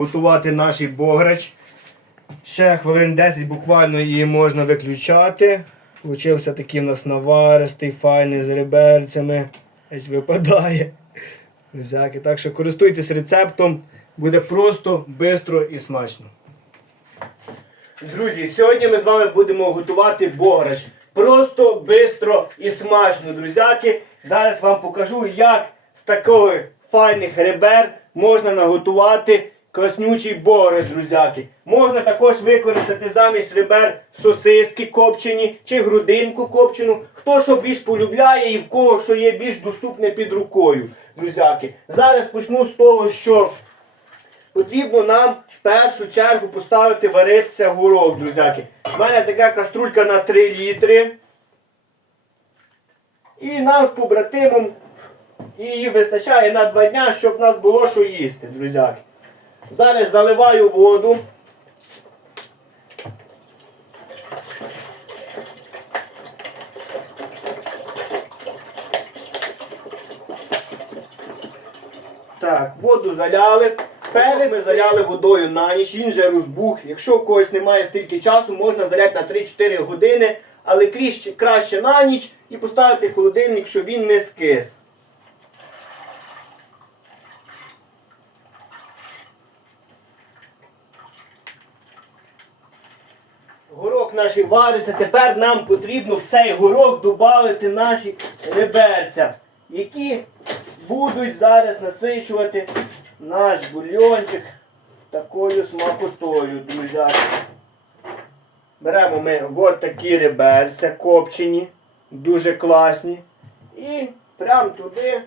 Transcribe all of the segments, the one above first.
готувати наш бограч. Ще хвилин 10 буквально її можна виключати. Получився такий у нас наваристий, файний з реберцями. Ось випадає. Всяке. Так що користуйтесь рецептом, буде просто, швидко і смачно. Друзі, сьогодні ми з вами будемо готувати бограч. Просто, швидко і смачно, друзяки. Зараз вам покажу, як з таких файних ребер можна наготувати класнючий бограч, друзяки. Можна також використати замість ребер сосиски копчені чи грудинку копчену. Хто що більш полюбляє і в кого що є більш доступне під рукою, друзяки. Зараз почну з того, що Потрібно нам в першу чергу поставити варитися горох, друзяки. У мене така каструлька на 3 літри. І нам з побратимом її вистачає на 2 дня, щоб нас було що їсти, друзяки. Зараз заливаю воду. Так, воду заляли. Перед ми заляли водою на ніч, він вже розбух. Якщо у когось немає стільки часу, можна заляти на 3-4 години, але краще на ніч і поставити в холодильник, щоб він не скис. Горох наш вариться. Тепер нам потрібно в цей горох додати наші реберця, які будуть зараз насичувати наш бульйончик такою смакотою, друзяки. Беремо ми от такі реберця копчені, дуже класні. І прямо туди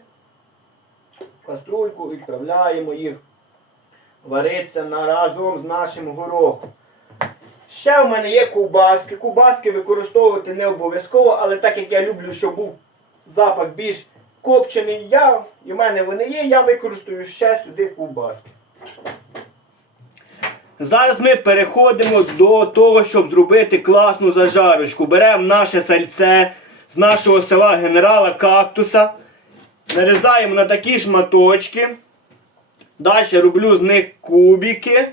каструльку відправляємо їх варитися на- разом з нашим горохом. Ще в мене є ковбаски. Ковбаски використовувати не обов'язково, але так як я люблю, щоб був запах більш копчений, я, і в мене вони є, я використаю ще сюди ковбаски. Зараз ми переходимо до того, щоб зробити класну зажарочку. Беремо наше сальце з нашого села генерала Кактуса. Нарізаємо на такі шматочки. Далі роблю з них кубики.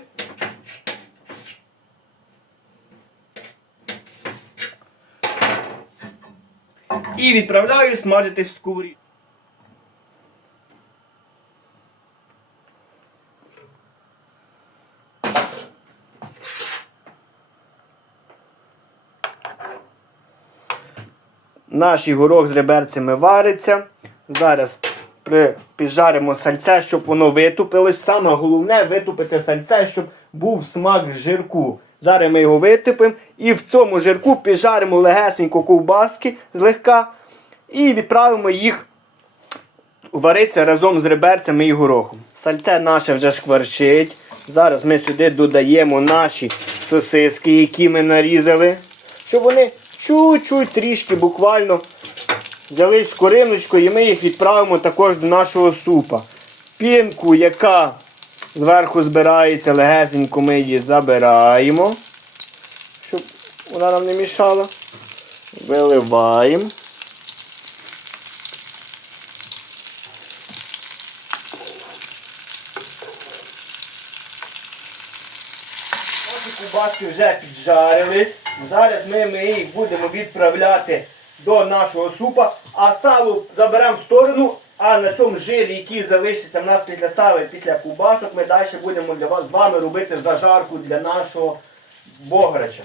І відправляю смажити в сковорідку. Наш горох з реберцями вариться. Зараз піджаримо сальце, щоб воно витупилось. Саме головне витупити сальце, щоб був смак жирку. Зараз ми його витопимо і в цьому жирку піджаримо легесенько ковбаски злегка і відправимо їх варитися разом з реберцями і горохом. Сальце наше вже шкварчить. Зараз ми сюди додаємо наші сосиски, які ми нарізали, щоб вони чуть-чуть трішки буквально взяли шкориночку і ми їх відправимо також до нашого супа. Пінку, яка зверху збирається легесенько, ми її забираємо, щоб вона нам не мішала. Виливаємо. Кубаски вже піджарились. Зараз ми, ми їх будемо відправляти до нашого супа, а сало заберемо в сторону, а на цьому жирі, який залишиться в нас після і після кубасок, ми далі будемо для вас з вами робити зажарку для нашого бограча.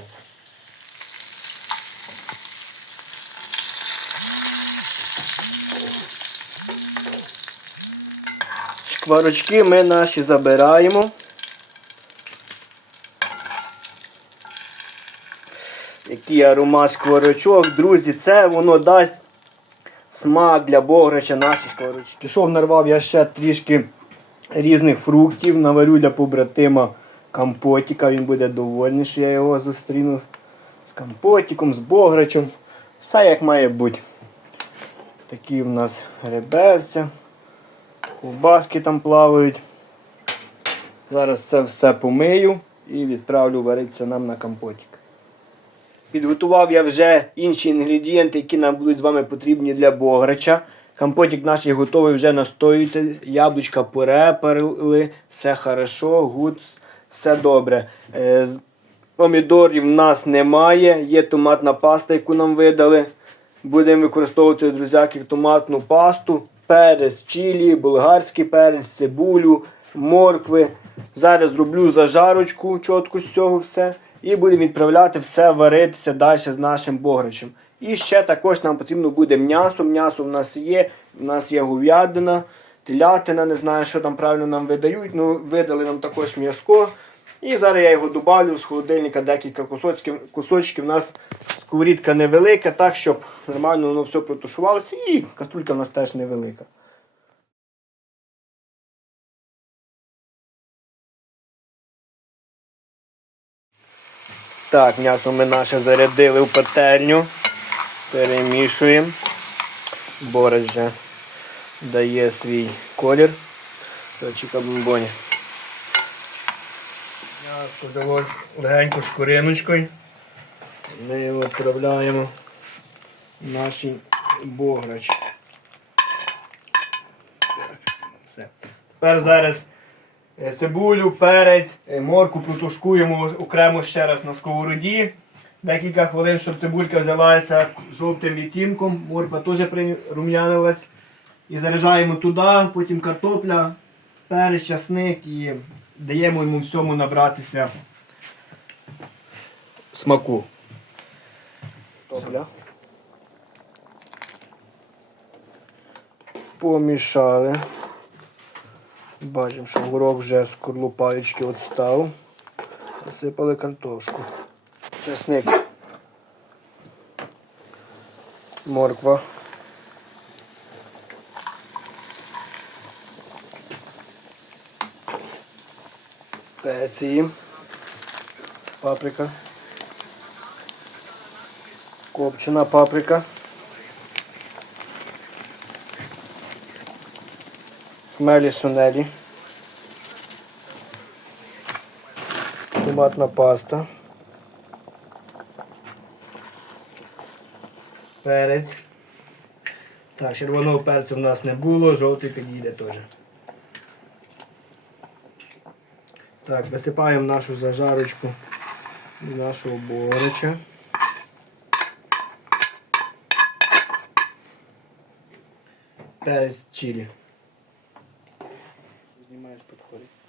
Шкварочки ми наші забираємо. Який аромат шкварочок. Друзі, це воно дасть смак для бограча наші шкварочки. Пішов, нарвав я ще трішки різних фруктів. Наварю для побратима компотіка. Він буде довольний, що я його зустріну з компотиком, з бограчем. Все як має бути. Такі в нас реберця. Ковбаски там плавають. Зараз це все помию і відправлю варитися нам на компотик. Підготував я вже інші інгредієнти, які нам будуть з вами потрібні для бограча. Компотик наш готовий вже настоюється. Яблучка переперли, все хорошо, гуд, все добре. Е, Помідорів в нас немає, є томатна паста, яку нам видали. Будемо використовувати, друзяки, томатну пасту, перець, чилі, болгарський перець, цибулю, моркви. Зараз зроблю зажарочку чітко з цього все. І будемо відправляти все варитися далі з нашим бограчем. І ще також нам потрібно буде м'ясо. М'ясо в нас є. У нас є говядина, телятина, не знаю, що там правильно нам видають. Ну, видали нам також м'яско. І зараз я його добавлю з холодильника декілька кусочків. Кусочків у нас сковорідка невелика, так щоб нормально воно все протушувалося. І каструлька у нас теж невелика. Так, м'ясо ми наше зарядили в пательню. Перемішуємо. Борець вже дає свій колір. Чика бомбоні. М'ясо взялось легенько шкуриночкою. Ми його відправляємо в наш бограч. Все. Тепер зараз цибулю, перець, е, морку протушкуємо окремо ще раз на сковороді. Декілька хвилин, щоб цибулька взялася жовтим відтінком, морква теж прирум'янилась. І заряджаємо туди, потім картопля, перець, часник і даємо йому всьому набратися смаку. Картопля. Помішали. Бачимо, що горох вже з корлупаючки відстав. Посипали картошку. Чесник. Морква. Спеції. Паприка. Копчена паприка. Хмелі сунелі. Томатна паста. Перець. Так, червоного перцю в нас не було, жовтий підійде теж. Так, висипаємо нашу зажарочку нашого борича. Перець чилі. Знімаєш підходить.